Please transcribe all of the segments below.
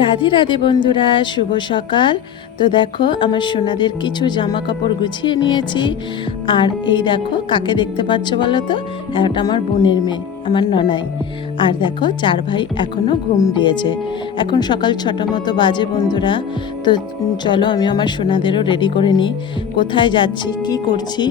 রাধে রাধে বন্ধুরা শুভ সকাল। তো দেখো আমার সোনাদের কিছু জামা কাপড় গুছিয়ে নিয়েছি। আর এই দেখো, কাকে দেখতে পাচ্ছ বলো তো? হ্যাঁ ওটা আমার বোনের মেয়ে, আমার ননাই। আর দেখো, চার ভাই এখনও ঘুম দিয়েছে। এখন সকাল ছটা মতো বাজে বন্ধুরা। তো চলো আমি আমার সোনাদেরও রেডি করে নিই। কোথায় যাচ্ছি, কি করছি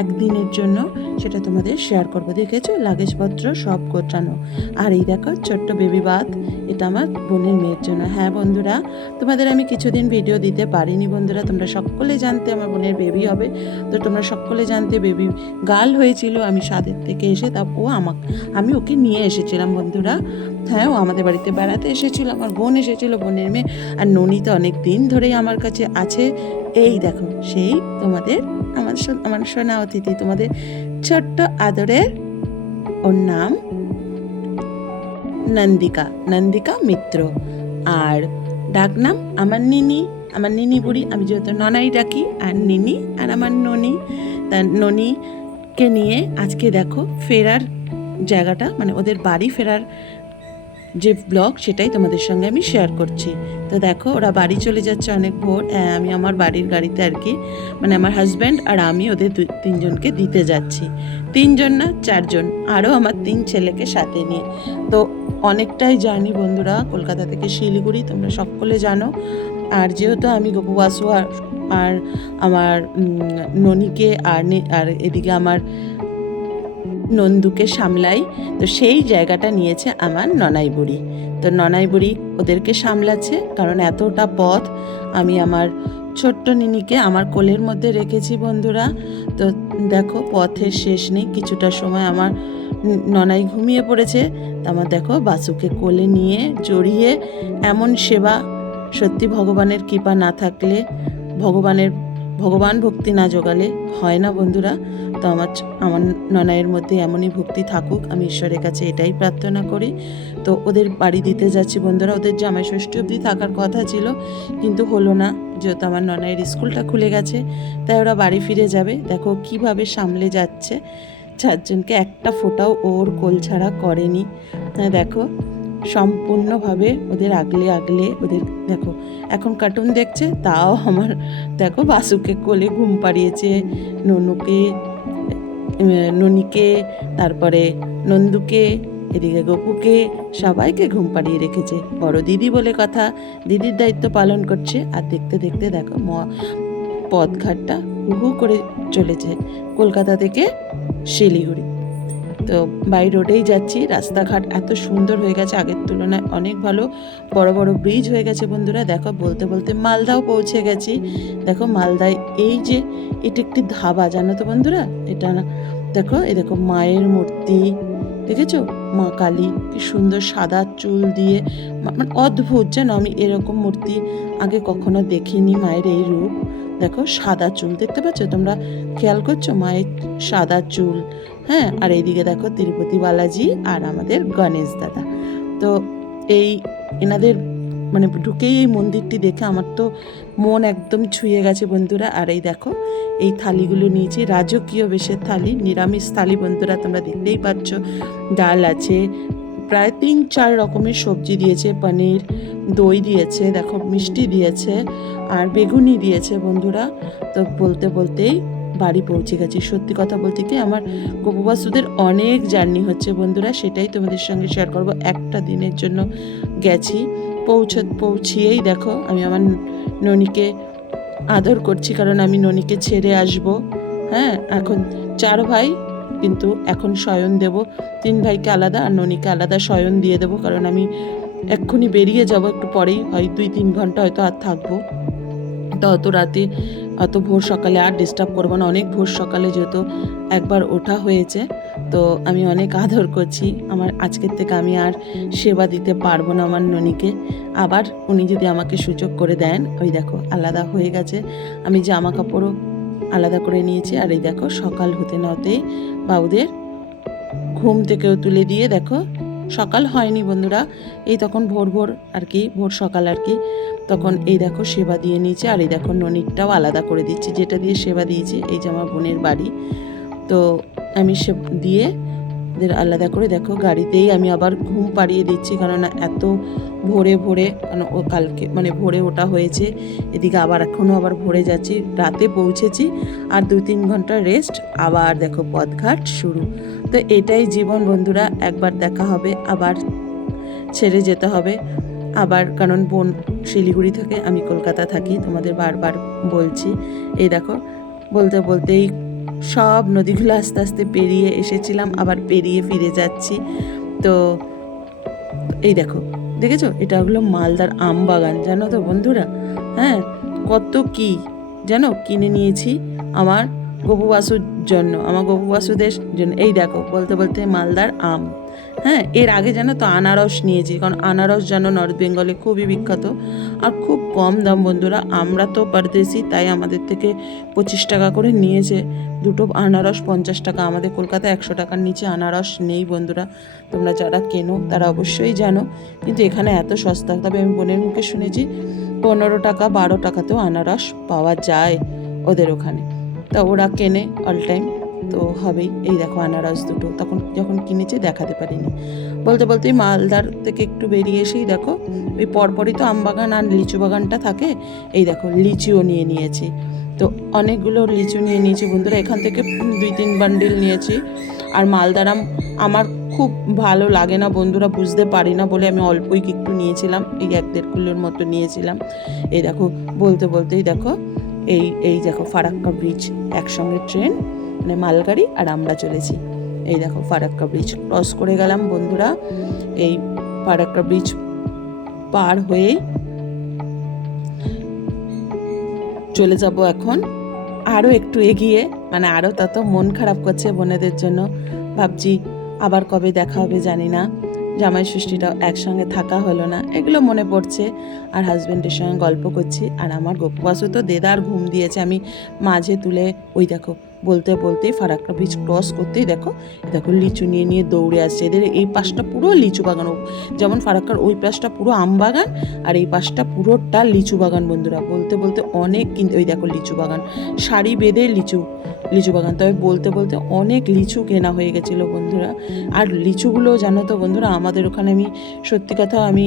একদিনের জন্য, সেটা তোমাদের শেয়ার করব। দেখেছ? লাগেজপত্র সব গোছানো। আর এই দেখো, ছোট্ট বেবি বাথ এটা আমার বোনের মেয়ের জন্য। হ্যাঁ বন্ধুরা, তোমাদের আমি কিছুদিন ভিডিও দিতে পারিনি বন্ধুরা। তোমরা সকলে জানতে আমার বোনের বেবি হবে। তো তোমরা সকলে জানতে বেবি গার্ল হয়েছিল, আমি স্বাদের থেকে এসে তা ও আমাকে, আমি ওকে নিয়ে এসেছিলাম বন্ধুরা। হ্যাঁ ও আমাদের বাড়িতে বেড়াতে এসেছিল, আমার বোন এসেছিল, বোনের মেয়ে, আর ননি তো অনেক দিন ধরেই আমার কাছে আছে। এই দেখো, সেই তোমাদের, আমার আমার সোনা অতিথি, তোমাদের ছোট্ট আদরের ওর নাম নন্দিকা নন্দিকা মিত্র। আর ডাকনাম আমার নিনি আমার নিনি বুড়ি, আমি যেহেতু ননাই ডাকি, আর নিনি আর আমার ননি। তা ননিকে নিয়ে আজকে দেখো ফেরার জায়গাটা মানে ওদের বাড়ি ফেরার যে ব্লগ, সেটাই তোমাদের সঙ্গে আমি শেয়ার করছি। তো দেখো, ওরা বাড়ি চলে যাচ্ছে অনেক ভোর আমি আমার বাড়ির গাড়িতে আর কি মানে আমার হাজব্যান্ড আর আমি ওদের দুই, তিনজনকে দিতে যাচ্ছি। তিনজন না, চারজন, আরও আমার তিন ছেলেকে সাথে নিয়ে। তো অনেকটাই জানি বন্ধুরা, কলকাতা থেকে শিলিগুড়ি, তোমরা সকলে জানো। আর যেহেতু আমি গোপুবাসু আর আমার ননিকে আর আর এদিকে আমার নন্দুকে সামলাই, তো সেই জায়গাটা নিয়েছে আমার ননাই বুড়ি। তো ননাই বুড়ি ওদেরকে সামলাচ্ছে, কারণ এতটা পথ আমি আমার ছোট্ট নিনিকে আমার কোলের মধ্যে রেখেছি বন্ধুরা। তো দেখো পথের শেষ নেই, কিছুটা সময় আমার ননাই ঘুমিয়ে পড়েছে। আমার দেখো বাসুকে কোলে নিয়ে, জড়িয়ে এমন সেবা সত্যি ভগবানের কৃপা না থাকলে ভগবানের ভগবান ভক্তি না জোগালে হয় না বন্ধুরা। তো আমার আমার ননাইয়ের মধ্যে এমনই ভক্তি থাকুক, আমি ঈশ্বরের কাছে এটাই প্রার্থনা করি। তো ওদের বাড়ি দিতে যাচ্ছি বন্ধুরা, ওদের জামাই ষষ্ঠী অবধি থাকার কথা ছিল, কিন্তু হলো না, যেহেতু আমার ননাইয়ের স্কুলটা খুলে গেছে, তাই ওরা বাড়ি ফিরে যাবে। দেখো কীভাবে সামলে যাচ্ছে, চারজনকে একটা ফোঁটাও ওর কোল ছাড়া করেনি। হ্যাঁ দেখো সম্পূর্ণভাবে ওদের আগলে আগলে ওদের, দেখো, এখন কার্টুন দেখছে, তাও আমার, দেখো, বাসুকে কোলে ঘুম পাড়িয়েছে, ননুকে ননিকে, তারপরে নন্দুকে, এদিকে গপুকে, সবাইকে ঘুম পাড়িয়ে রেখেছে। বড় দিদি বলে কথা, দিদির দায়িত্ব পালন করছে, আর দেখতে দেখতে দেখো ম- পথঘাটটা হু করে চলেছে। কলকাতা থেকে শিলিগুড়ি। তো বাই রোডেই যাচ্ছি। রাস্তাঘাট এত সুন্দর হয়ে গেছে। আগের তুলনায় অনেক ভালো। বড় বড় ব্রিজ হয়ে গেছে বন্ধুরা। দেখো, বলতে বলতে মালদাও পৌঁছে গেছি। দেখো, মালদায় এই যে এটি একটি ধাবা, জানো তো বন্ধুরা? এটা দেখো, এ দেখো মায়ের মূর্তি। দেখেছ? মা কালী, কি সুন্দর সাদা চুল দিয়ে মানে অদ্ভুত, জানো? আমি এরকম মূর্তি আগে কখনো দেখিনি মায়ের এই রূপ। দেখো, সাদা চুল, দেখতে পাচ্ছ? তোমরা খেয়াল করছ? মায়ের সাদা চুল। হ্যাঁ আর এইদিকে দেখো তিরুপতি বালাজি আর আমাদের গণেশ দাদা। তো এই এনাদের মানে ঢুকেই এই মন্দিরটি দেখে আমার তো মন একদম ছুঁয়ে গেছে বন্ধুরা। আর এই দেখো, এই থালিগুলো নিয়েছি, রাজকীয় বেশের থালি, নিরামিষ থালি বন্ধুরা, তোমরা দেখতেই পাচ্ছ। ডাল আছে, প্রায় তিন চার রকমের সবজি দিয়েছে, পনির, দই দিয়েছে, দেখো মিষ্টি দিয়েছে, আর বেগুনি দিয়েছে বন্ধুরা। তো বলতে বলতেই বাড়ি পৌঁছে গেছি। সত্যি কথা বলতে কি আমার গোপবাসুদের অনেক জার্নি হচ্ছে বন্ধুরা, সেটাই তোমাদের সঙ্গে শেয়ার করব। একটা দিনের জন্য গেছি, পৌঁছ, পৌঁছিয়েই দেখো আমি আমার ননিকে আদর করছি, কারণ আমি ননিকে ছেড়ে আসব। হ্যাঁ এখন চার ভাই, কিন্তু এখন শয়ন দেব। তিন ভাইকে আলাদা আর ননিকে আলাদা শয়ন দিয়ে দেবো, কারণ আমি এক্ষুনি বেরিয়ে যাব একটু পরেই, হয় দুই তিন ঘণ্টা হয়তো আর থাকব। তো অত রাতে অত ভোর সকালে আর ডিস্টার্ব করব না। অনেক ভোর সকালে যেহেতু একবার ওঠা হয়েছে, তো আমি অনেক আদর করছি। আমার আজকের থেকে আমি আর সেবা দিতে পারব না আমার ননিকে। আবার উনি যদি আমাকে সুযোগ করে দেন, ওই দেখো আলাদা হয়ে গেছে। আমি জামা কাপড়ও আলাদা করে নিয়েছি। আর এই দেখো সকাল হতে না হতেই বাবুদের ঘুম থেকেও তুলে দিয়ে দেখো সকাল হয়নি বন্ধুরা। এই তখন ভোর ভোর আর কি, ভোর সকাল আর কি। তখন এই দেখো সেবা দিয়ে নিয়েছে আর এই দেখো ননিরটাও আলাদা করে দিচ্ছি। যেটা দিয়ে সেবা দিয়েছি, এই যে আমার বোনের বাড়ি। তো আমি সে দিয়ে ওদের আলাদা করে দেখো গাড়িতেই আমি আবার ঘুম পাড়িয়ে দিচ্ছি। কারণ এত ভোরে ভোরে ও কালকে মানে ভোরে ওটা হয়েছে। এদিকে আবার এখনও আবার ভোরে যাচ্ছি। রাতে পৌঁছেছি আর দু তিন ঘণ্টা রেস্ট আবার দেখো পথঘাট শুরু। তো এটাই জীবন বন্ধুরা, একবার দেখা হবে, আবার ছেড়ে যেতে হবে। আবার কারণ বোন শিলিগুড়ি থেকে, আমি কলকাতা থাকি, তোমাদের বারবার বলছি। এই দেখো, বলতে বলতেই সব নদীগুলো আস্তে আস্তে পেরিয়ে এসেছিলাম, আবার পেরিয়ে ফিরে যাচ্ছি। তো এই দেখো, দেখেছ? এটা হলো মালদার আম বাগান, জানো তো বন্ধুরা? হ্যাঁ কত কি, জানো? কিনে নিয়েছি আমার গপু বাসুর জন্য, আমার গপু বাসুদের জন্য। এই দেখো, বলতে বলতে মালদার আম। হ্যাঁ এর আগে জানো তো আনারস নিয়েছি, কারণ আনারস জানো নর্থ বেঙ্গলে খুবই বিখ্যাত। আর খুব কম দাম বন্ধুরা, আমরা তো পারদেশি তাই আমাদের থেকে পঁচিশ টাকা করে নিয়েছে। দুটো আনারস পঞ্চাশ টাকা, আমাদের কলকাতায় একশো টাকার নিচে আনারস নেই বন্ধুরা। তোমরা যারা কেনো, তারা অবশ্যই জানো। কিন্তু এখানে এত সস্তা, তবে আমি বোনের মুখে শুনেছি, পনেরো টাকা বারো টাকাতেও আনারস পাওয়া যায় ওদের ওখানে। তা ওরা কেনে অল টাইম তো হবেই। এই দেখো আনারস দুটো। তখন যখন কিনেছে দেখাতে পারিনি। বলতে বলতেই মালদার থেকে একটু বেরিয়ে এসেই দেখো, ওই পরপরই তো আম বাগান আর লিচু বাগানটা থাকে। এই দেখো, লিচিও নিয়ে নিয়েছি। তো অনেকগুলো লিচু নিয়ে নিয়েছি বন্ধুরা। এখান থেকে দুই তিন বান্ডিল নিয়েছি। আর মালদার আম আমার খুব ভালো লাগে না বন্ধুরা, বুঝতে পারি না বলে আমি অল্পই একটু নিয়েছিলাম। এই এক দেড় কিলোর মতো নিয়েছিলাম। এই দেখো, বলতে বলতেই দেখো এই এই দেখো ফারাক্কা ব্রিজ একসঙ্গে ট্রেন মানে মালগাড়ি আর আমরা চলেছি। এই দেখো ফারাক্কা ব্রিজ ক্রস করে গেলাম বন্ধুরা। এই ফারাক্কা ব্রিজ পার হয়েই চলে যাব এখন। আরও একটু এগিয়ে মানে আরও তত মন খারাপ করছে বোনেদের জন্য। ভাবছি আবার কবে দেখা হবে জানি না। জামাই ষষ্ঠীটাও একসঙ্গে থাকা হলো না। এগুলো মনে পড়ছে। আর হাজব্যান্ডের সঙ্গে গল্প করছি। আর আমার গোপবাসু তো দেদার ঘুম দিয়েছে। আমি মাঝে তুলে ওই দেখো বলতে বলতেই ফারাক্কা ব্রিজ ক্রস করতেই দেখো দেখো লিচু নিয়ে নিয়ে দৌড়ে আসছে। এদের এই পাশটা পুরো লিচু বাগান। যেমন ফারাক্কার ওই পাশটা পুরো আম বাগান আর এই পাশটা পুরোটা লিচু বাগান বন্ধুরা। বলতে বলতে অনেক কিন্তু ওই দেখো লিচু বাগান। শাড়ি বেঁধে লিচু লিচু বাগান। তবে বলতে বলতে অনেক লিচু কেনা হয়ে গেছিল বন্ধুরা। আর লিচুগুলো জানো তো বন্ধুরা, আমাদের ওখানে আমি, সত্যি কথা আমি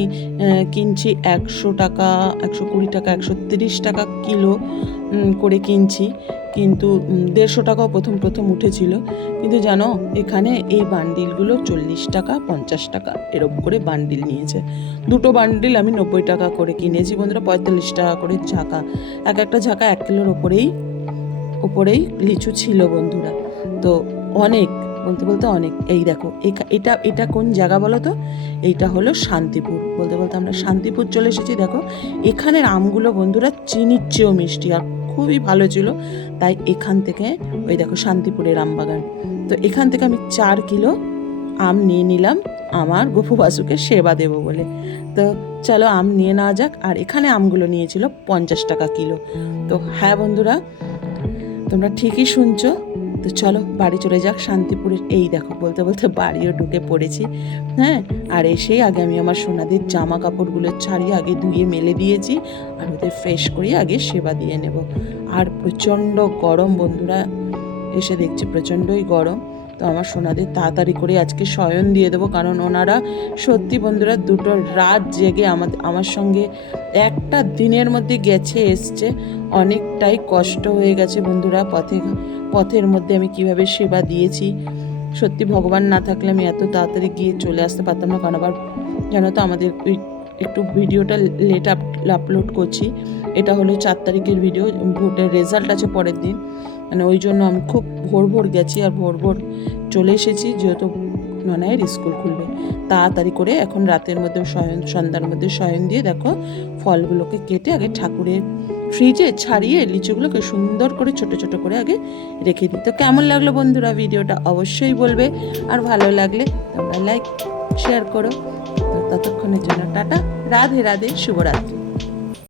কিনছি একশো টাকা, একশো কুড়ি টাকা, একশো তিরিশ টাকা কিলো করে কিনছি। কিন্তু দেড়শো টাকাও প্রথম প্রথম উঠেছিল। কিন্তু জানো, এখানে এই বান্ডিলগুলো চল্লিশ টাকা, পঞ্চাশ টাকা এরকম করে বান্ডিল নিয়েছে। দুটো বান্ডিল আমি নব্বই টাকা করে কিনেছি বন্ধুরা, পঁয়তাল্লিশ টাকা করে ঝাঁকা। এক একটা ঝাঁকা এক কিলোর ওপরেই ওপরেই লিচু ছিল বন্ধুরা। তো অনেক, বলতে বলতে অনেক। এই দেখো এটা এটা কোন জায়গা বলো তো? এইটা হলো শান্তিপুর। বলতে বলতে আমরা শান্তিপুর চলে এসেছি, দেখো। এখানের আমগুলো বন্ধুরা চিনির চেয়েও মিষ্টি। আর খুবই ভালো ছিল। তাই এখান থেকে ওই দেখো শান্তিপুরের আমবাগান। তো এখান থেকে আমি চার কিলো আম নিয়ে নিলাম। আমার গপু বাসুকে সেবা দেব বলে। তো চলো আম নিয়ে নেওয়া যাক। আর এখানে আমগুলো নিয়েছিল পঞ্চাশ টাকা কিলো। তো হ্যাঁ বন্ধুরা, তোমরা ঠিকই শুনছো। তো চলো বাড়ি চলে যাক, শান্তিপুরের এই দেখো, বলতে বলতে বাড়িও ঢুকে পড়েছি। হ্যাঁ আর এসেই আগে আমি আমার সোনাদের জামা কাপড়গুলো ছাড়িয়ে আগে ধুয়ে মেলে দিয়েছি, আর ওদের ফ্রেশ করিয়ে আগে সেবা দিয়ে নেব। আর প্রচণ্ড গরম বন্ধুরা, এসে দেখছি প্রচণ্ডই গরম। তো আমার সোনাদের তাড়াতাড়ি করে আজকে শয়ন দিয়ে দেবো, কারণ ওনারা সত্যি বন্ধুরা দুটো রাত জেগে আমাদের আমার সঙ্গে একটা দিনের মধ্যে গেছে, এসছে। অনেকটাই কষ্ট হয়ে গেছে বন্ধুরা, পথে পথের মধ্যে আমি কীভাবে সেবা দিয়েছি, সত্যি ভগবান না থাকলে আমি এত তাড়াতাড়ি গিয়ে চলে আসতে পারতাম না। কারণ আবার জানো তো, আমাদের একটু ভিডিওটা লেট আপ আপলোড করছি। এটা হলো চার তারিখের ভিডিও ভোটের রেজাল্ট আছে পরের দিন। মানে ওই জন্য আমি খুব ভোর ভোর গেছি আর ভোর ভোর চলে এসেছি, যেহেতু ননায়ের স্কুল খুলবে। তাড়াতাড়ি করে এখন রাতের মধ্যে শয়ন সন্ধ্যার মধ্যে শয়ন দিয়ে দেখো ফলগুলোকে কেটে আগে ঠাকুরের ফ্রিজে ছাড়িয়ে লিচুগুলোকে সুন্দর করে ছোট ছোট করে আগে রেখে দিই। তো কেমন লাগল বন্ধুরা ভিডিওটা অবশ্যই বলবে। আর ভালো লাগলে তোমরা লাইক শেয়ার করো। ততক্ষণের জন্য টাটা। রাধে রাধে, শুভরাত্রি।